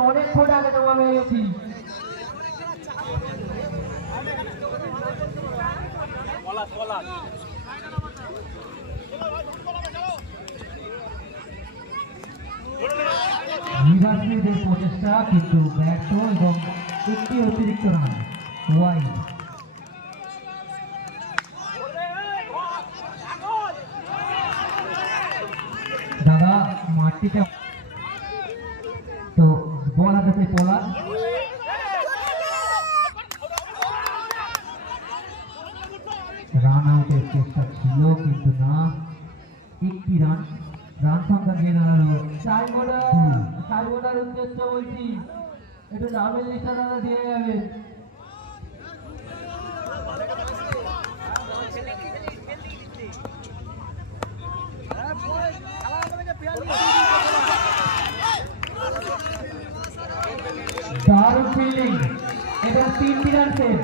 অনেকক্ষণ আগে প্রচেষ্টা কিন্তু ব্যর্থ এবং একটি অতিরিক্ত রান। ওয়াইড দাদা মাটিটা তো বল হাতে সেই পলাশ রান আউটের চেষ্টা ছিল কিন্তু না। একটি রান রান সংখ্যা গিয়ে দাঁড়াল। সাইমোনার। সাইমোনার উদ্দেশ্য বলছি। একটু নামের দাদা দিয়ে যাবে। দারুণ ফিল্ডিং এবং তিনটি রান সেভ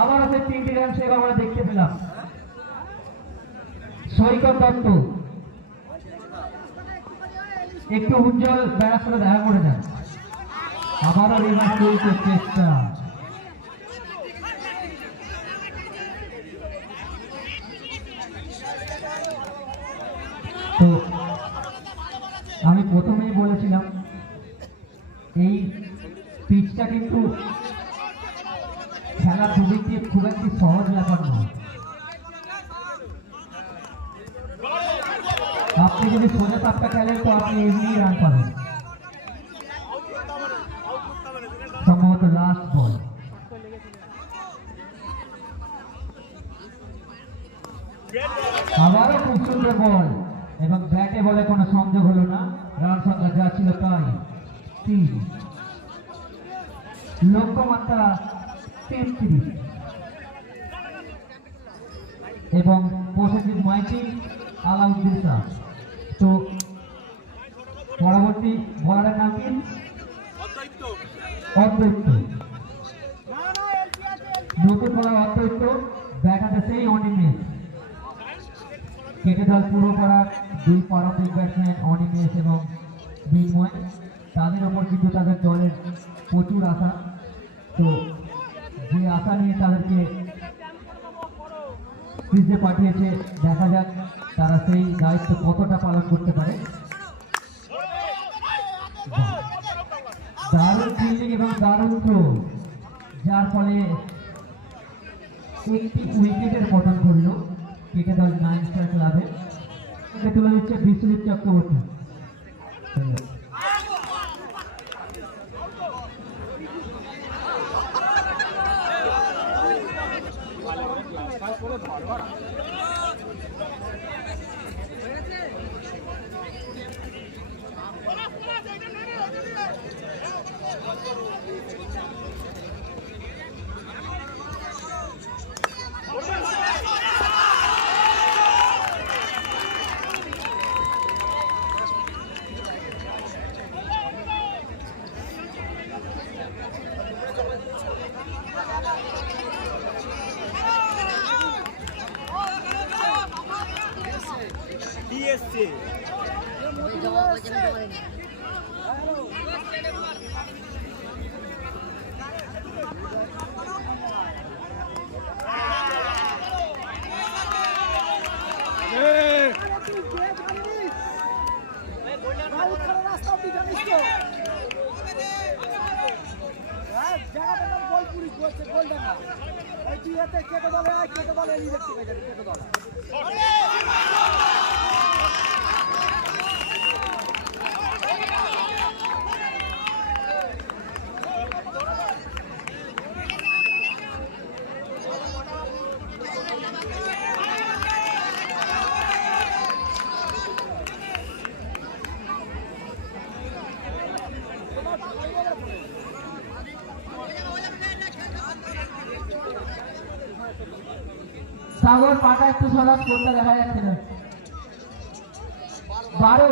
আবার আছে তিনটি রান সেভ আমরা দেখতে পেলাম। সৈকত দত্ত। একটু উজ্জ্বল ব্যাস করে দেখা করে যান আবারও রিভার্স করতে চেষ্টা। পিচটা কিন্তু খেলা খুবই খুব একটি সহজ ব্যাপার নয়। আপনি যদি সোজা তাপটা খেলেন, তো আপনি এমনি রান পাবেন সম্ভবত লাস্ট বল আবারও খুব সুন্দর বল এবং ব্যাটে বলে কোনো সংযোগ হলো না। রান সংখ্যা যা ছিল তাই। তিন। লক্ষ্যমাত্রা তেত্রিশ এবং প্রসেনজিৎ মাইতি আলাউদ্দিন শাহ। তো পরবর্তী বলারের নাম কি? অদ্বৈত। নতুন বলার অদ্বৈত ব্যাটাতে সেই অনিমেষ কেটে দল পুরো করার দুই পারম্পরিক ব্যাটসম্যান অনিমেষ এবং বিনময়। তাদের ওপর কিন্তু তাদের দলের প্রচুর আশা। তো যে আশা নিয়ে তাদেরকে ক্রিজে পাঠিয়েছে, দেখা যাক তারা সেই দায়িত্ব কতটা পালন করতে পারে। দারুণ ফিল্ডিং এবং দারুণ থ্রো যার ফলে একটি উইকেটের পতন ঘটল ক্রিকেট দল নাইন স্টার ক্লাবে তুলে দিচ্ছে বিশ্বজিৎ চক্রবর্তী। কেটে বলে কেটে পেয়ে কেটে বলে। সাগর পাটা একটু সরাস করতে দেখা যাচ্ছে না? বারো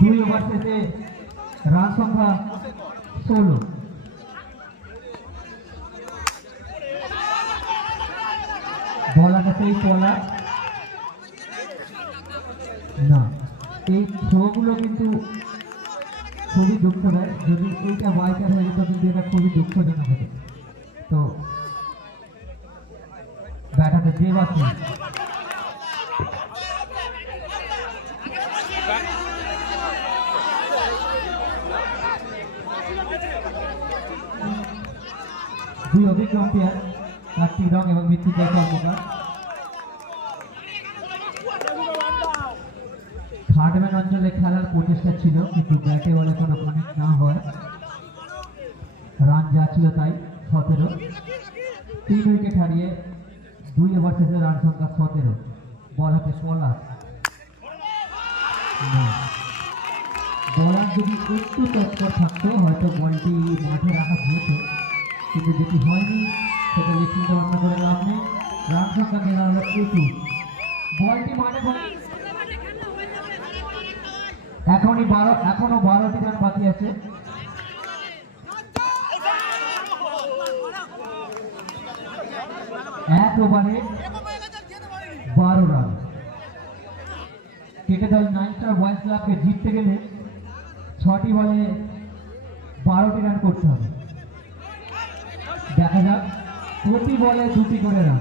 দুই ওভার সেই বলা না, এই থ্রোগুলো কিন্তু খুবই দুঃখ দেয় যদি এইটা ওয়াইকার হয়ে যেত, কিন্তু এটা খুবই দুঃখজনক হতো। তো ব্যাটাতে দেবাসী দুই অভিজ্ঞ আম্পায়ার কার্তিক রং এবং মৃত্যুঞ্জয় কর্মকার। থার্ডম্যান অঞ্চলে খেলার প্রচেষ্টা ছিল, কিন্তু ব্যাটে বলে কোনো কানেক্ট না হয় রান যা ছিল তাই সতেরো। তিন উইকেট হারিয়ে দুই ওভার শেষে রান সংখ্যা সতেরো। বল হাতে না। বলার যদি একটু তৎপর থাকতো, হয়তো বলটি মাঠে রাখা যেত, কিন্তু যেটি হয়নি, সেটা অন্য করে লাভ নেই রান সংখ্যা গেলা হলো প্রচুর। বলটি মাঠে এখনই বারো এখনও বারোটি রান বাকি আছে। এক ওভারে বারো রান। কেটে দল নাইন স্টার বয়েজ ক্লাবকে জিততে গেলে ছটি বলে বারোটি রান করতে হবে। দেখা যাক, প্রতি বলে দুটি করে রান।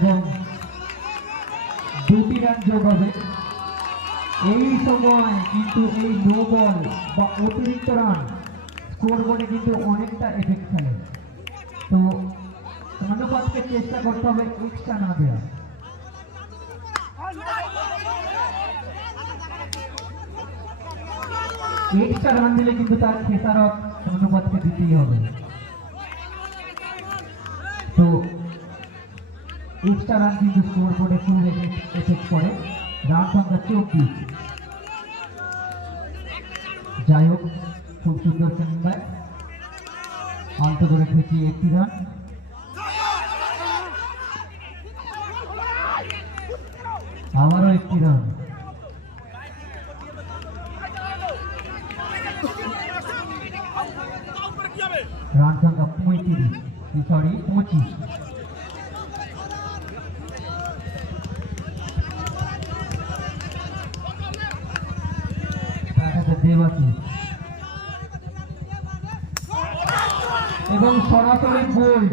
এবং দুটি রান যোগ হবে এই সময় কিন্তু এই নো বল বা অতিরিক্ত রান স্কোর বোর্ডে কিন্তু অনেকটা এফেক্ট ফেলে। তো অনুপাতকে চেষ্টা করতে হবে এক্সট্রা না দেওয়া। এক্সট্রা রান দিলে কিন্তু তার খেসারত অনুপাতকে দিতেই হবে। এক্সট্রা রান কিন্তু স্কোর বোর্ডে খুব এফেক্ট করে। রান সংখ্যা চব্বিশ। যাই হোক, খুব সুন্দর সেমিংবাই আলতো করে ঠেকিয়ে একটি রান আবারও একটি রান রান সংখ্যা পঁয়ত্রিশ। সরি পঁচিশ। এবং সরাসরি গোল্ড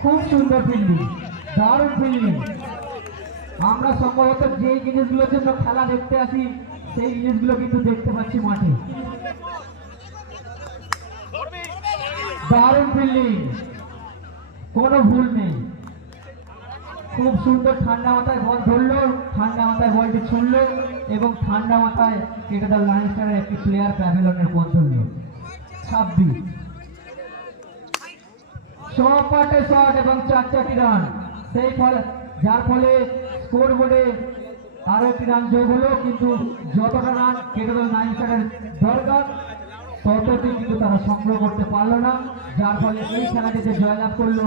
খুব সুন্দর ফিল্ডিং দারুণ ফিল্ডিং আমরা সম্ভবত যে জিনিসগুলোর জন্য খেলা দেখতে আসি সেই জিনিসগুলো কিন্তু দেখতে পাচ্ছি মাঠে দারুণ ফিল্ডিং কোনো ভুল নেই খুব সুন্দর ঠান্ডা মাথায় বল ধরলো, ঠান্ডা মাথায় বলটি ছুড়লো এবং ঠান্ডা মাথায় কেটে দল লাইনস্টারের একটি প্লেয়ার প্যাভিলনের বল ধরলো। ছাব্বিশ। সপাটে শট এবং চার চারটি রান সেই ফলে, যার ফলে স্কোর বোর্ডে আরও একটি রান যোগ হলো, কিন্তু যতটা রান কেটে দল নাইন স্টারের দরকার, ততটি কিন্তু তারা সংগ্রহ করতে পারল না, যার ফলে এই খেলাটিতে জয়লাভ করল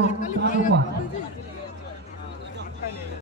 অনুপাত।